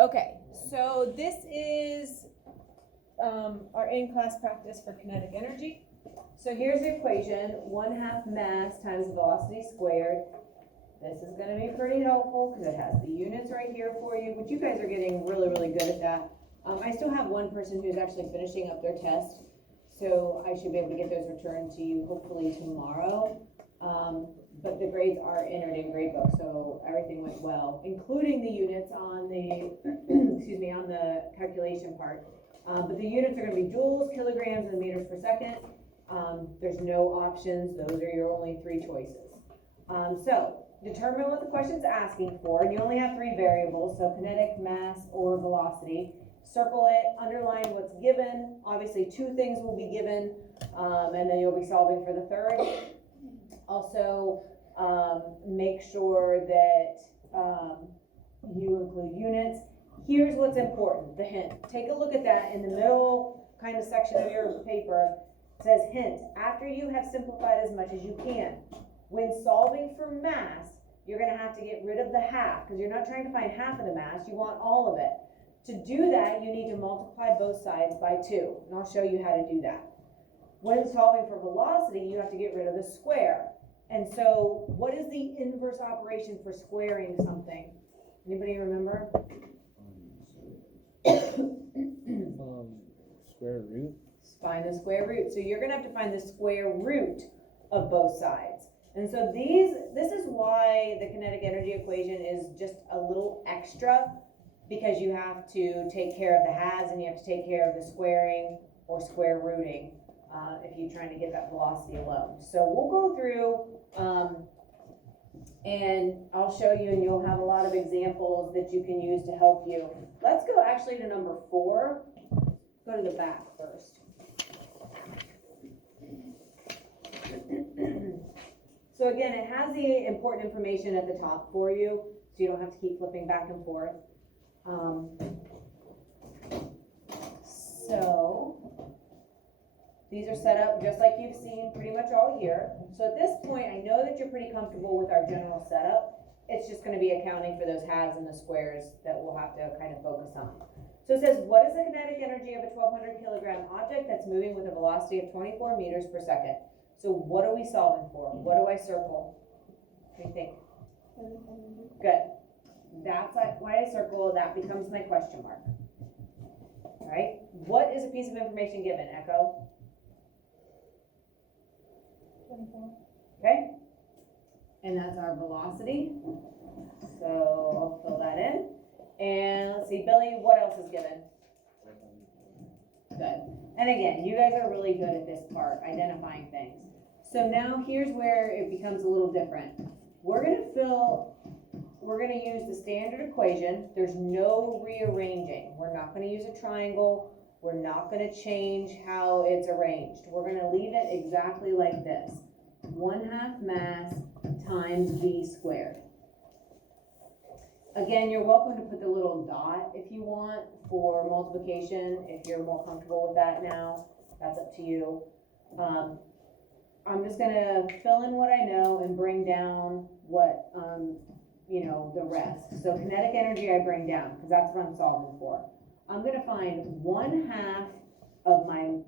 Okay, so this is our in-class practice for kinetic energy. So here's the equation, 1/2 mass times velocity squared. This is gonna be pretty helpful because it has the units right here for you, but you guys are getting really, really good at that. I still have one person who's actually finishing up their test, so I should be able to get those returned to you hopefully tomorrow. But the grades are entered in gradebook, so everything went well, including the units on the, excuse me, on the calculation part. But the units are gonna be joules, kilograms, and meters per second. There's no options, those are your only three choices. So, determine what the question's asking for, and you only have three variables, so kinetic, mass, or velocity. Circle it, underline what's given, obviously two things will be given, and then you'll be solving for the third. Also, make sure that you include units. Here's what's important, the hint. Take a look at that in the middle kind of section of your paper. It says hint, after you have simplified as much as you can. When solving for mass, you're gonna have to get rid of the half, because you're not trying to find half of the mass, you want all of it. To do that, you need to multiply both sides by 2, and I'll show you how to do that. When solving for velocity, you have to get rid of the square. And so, what is the inverse operation for squaring something? Anybody remember? Square root. Find the square root. So you're gonna have to find the square root of both sides. And so this is why the kinetic energy equation is just a little extra, because you have to take care of the halves and you have to take care of the squaring or square rooting if you're trying to get that velocity alone. So we'll go through and I'll show you, and you'll have a lot of examples that you can use to help you. Let's go actually to number 4. Go to the back first. So again, it has the important information at the top for you, so you don't have to keep flipping back and forth. So these are set up just like you've seen pretty much all year. So at this point, I know that you're pretty comfortable with our general setup. It's just going to be accounting for those halves and the squares that we'll have to kind of focus on. So it says, what is the kinetic energy of a 1,200 kilogram object that's moving with a velocity of 24 meters per second? So what are we solving for? What do I circle? What do you think? Good. That's why I circle, that becomes my question mark. All right, what is a piece of information given, Echo? 24. Okay, and that's our velocity. So I'll fill that in. And let's see, Billy, what else is given? Good. And again, you guys are really good at this part, identifying things. So now here's where it becomes a little different. We're gonna use the standard equation. There's no rearranging. We're not gonna use a triangle. We're not gonna change how it's arranged. We're gonna leave it exactly like this. 1/2 mass times v squared. Again, you're welcome to put the little dot if you want for multiplication, if you're more comfortable with that now. That's up to you. I'm just gonna fill in what I know and bring down what, the rest. So kinetic energy I bring down, because that's what I'm solving for. I'm gonna find 1/2 of my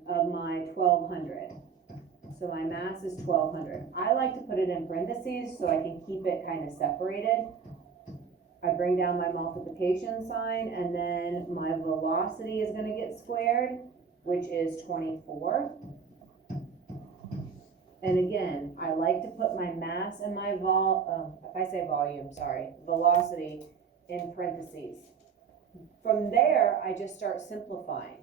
1,200. So my mass is 1,200. I like to put it in parentheses so I can keep it kind of separated. I bring down my multiplication sign, and then my velocity is gonna get squared, which is 24. And again, I like to put my mass and my velocity in parentheses. From there, I just start simplifying,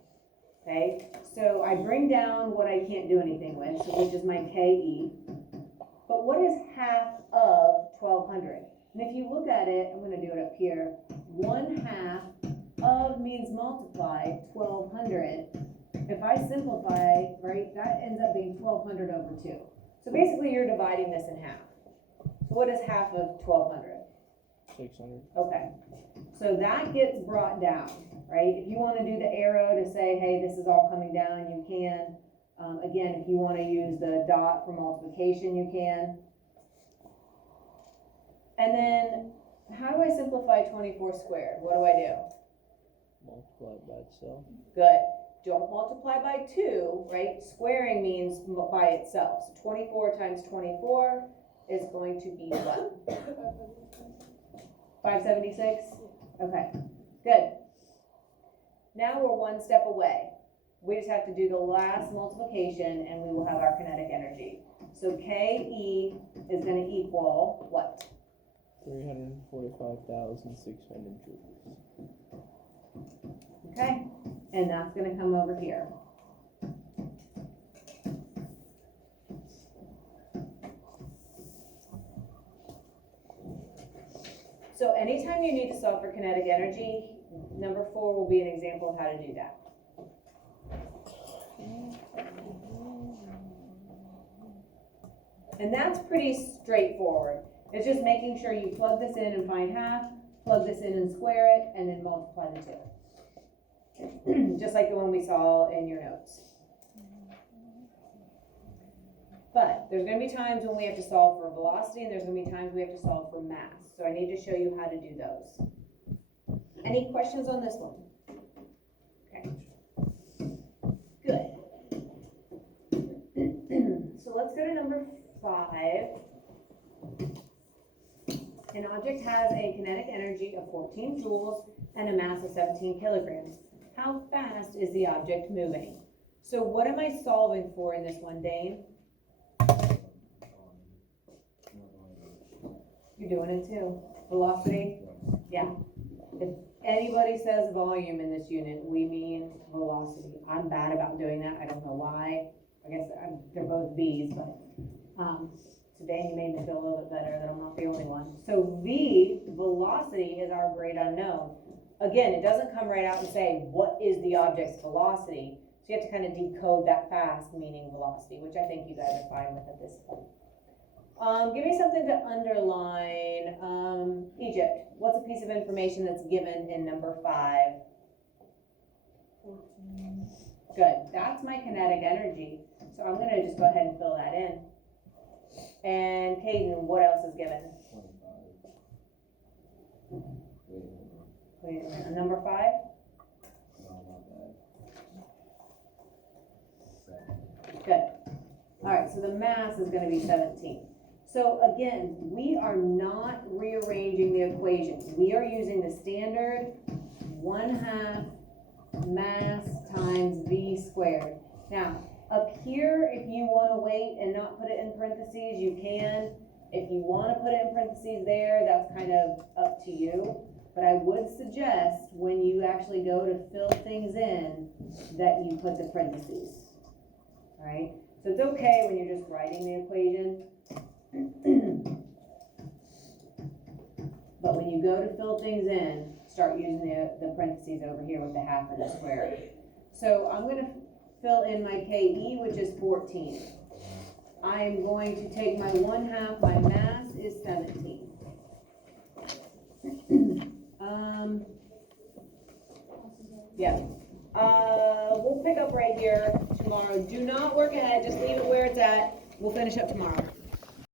okay? So I bring down what I can't do anything with, which is my KE. But what is half of 1,200? And if you look at it, I'm gonna do it up here. 1/2 of means multiply 1,200. If I simplify, right, that ends up being 1,200 over 2. So basically you're dividing this in half. So what is half of 1,200? 600. Okay, so that gets brought down, right? If you want to do the arrow to say, hey, this is all coming down, you can. Again, if you want to use the dot for multiplication, you can. And then, how do I simplify 24 squared? What do I do? Multiply it by itself. Good. Don't multiply by 2, right? Squaring means by itself. So 24 times 24 is going to be what? 576? Okay, good. Now we're one step away. We just have to do the last multiplication and we will have our kinetic energy. So KE is going to equal what? 345,600 joules. Okay, and that's going to come over here. So anytime you need to solve for kinetic energy, number 4 will be an example of how to do that. And that's pretty straightforward. It's just making sure you plug this in and find half, plug this in and square it, and then multiply the 2. Just like the one we saw in your notes. But there's going to be times when we have to solve for velocity, and there's going to be times we have to solve for mass. So I need to show you how to do those. Any questions on this one? Okay. Good. So let's go to number 5. An object has a kinetic energy of 14 joules and a mass of 17 kilograms. How fast is the object moving? So what am I solving for in this one, Dane? You're doing it too. Velocity? Yeah. If anybody says volume in this unit, we mean velocity. I'm bad about doing that. I don't know why. I guess they're both V's, but today you made me feel a little bit better that I'm not the only one. So V, velocity, is our great unknown. Again, it doesn't come right out and say, what is the object's velocity? So you have to kind of decode that fast meaning velocity, which I think you guys are fine with at this point. Give me something to underline. Egypt, what's a piece of information that's given in number 5? 14. Good, that's my kinetic energy. So I'm gonna just go ahead and fill that in. And Caden, what else is given? 25. Wait a minute, number 5? No, not that. Good. All right, so the mass is gonna be 17. So again, we are not rearranging the equations. We are using the standard 1/2 mass times V squared. Now, up here, if you wanna wait and not put it in parentheses, you can. If you wanna put it in parentheses there, that's kind of up to you. But I would suggest when you actually go to fill things in, that you put the parentheses. All right? So it's okay when you're just writing the equation. But when you go to fill things in, start using the parentheses over here with the half and the square. So I'm going to fill in my KE, which is 14. I am going to take my 1/2, my mass is 17. Yeah. We'll pick up right here tomorrow. Do not work ahead, just leave it where it's at. We'll finish up tomorrow.